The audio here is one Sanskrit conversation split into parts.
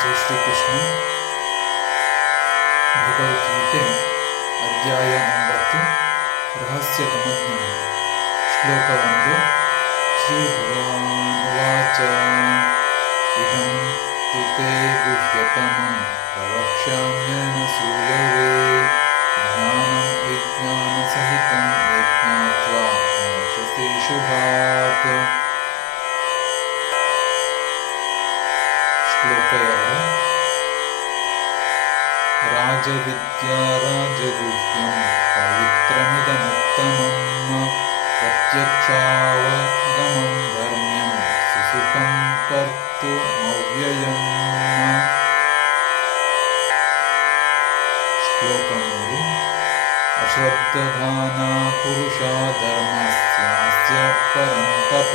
ಜೈ ಶ್ರೀಕೃಷ್ಣ. ಭಗವದ್ಗೀತೆ ಅಧ್ಯಾಯ 9 ರಹಸ್ಯ ತಮಜ್ಞಾನ. ಶ್ಲೋಕ 1. ಶ್ರೀ ಭಗವಾನ್ ಉವಾಚ ಇದಂ ತು ತೇ ಗುಹ್ಯತಮಂ ಪ್ರವಕ್ಷ್ಯಾಮ್ಯನಸೂಯವೆ ಜ್ಞಾನಂ ವಿಜ್ಞಾನ ಸಹಿತಂ ಯಜ್ಞಾತ್ವಾ ಮೋಕ್ಷಸೇ ಶುಭಾತ್. ಶ್ಲೋಕ 2. ರಾಜವಿದ್ಯಾ ರಾಜಗುಹ್ಯಂ ಪವಿತ್ರಮಿದಮುತ್ತಮಂ ಪ್ರತ್ಯಕ್ಷಾವಗಮಂ ಧರ್ಮ್ಯಂ ಸುಸುಖಂ ಕರ್ತುಮವ್ಯಯಂ. ಶ್ಲೋಕ 3. ಅಶ್ರದ್ಧಾನಾ ಪುರುಷಾ ಧರ್ಮಸ್ಯಾಸ್ಯ ಪರಂತಪ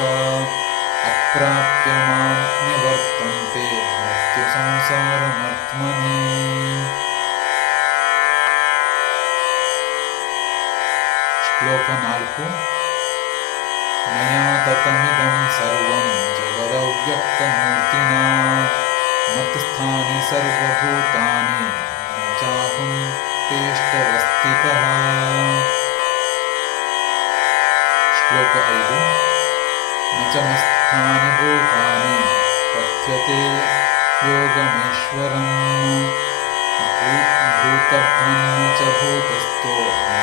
ಅಪ್ರಾಪ್ಯ ಮಾಂ ನಿವರ್ತಂತೆ ಮೃತ್ಯು ಸಂಸಾರಮರ್ತ್ಮನಿ. ಶ್ಲೋಕ 4. ಮಯಾ ತತಮಿದಂ ಸರ್ವಂ ಜಗದವ್ಯಕ್ತಮೂರ್ತಿನಾ ಮತ್ಸ್ಥಾನಿ ಸರ್ವಭೂತಾನಿ ನ ಚಾಹಂ ತೇಷ್ಟವಸ್ಥಿತಃ. ಶ್ಲೋಕ 5. ನ ಚ ಮತ್ಸ್ಥಾನಿ ಭೂತಾನಿ ಪಠ್ಯತೆ ಯೋಗಮೇಶ್ವರಂ ಭೂತಭ್ರಂ ನ ಚ ಭೂತಸ್ಥೋ ನ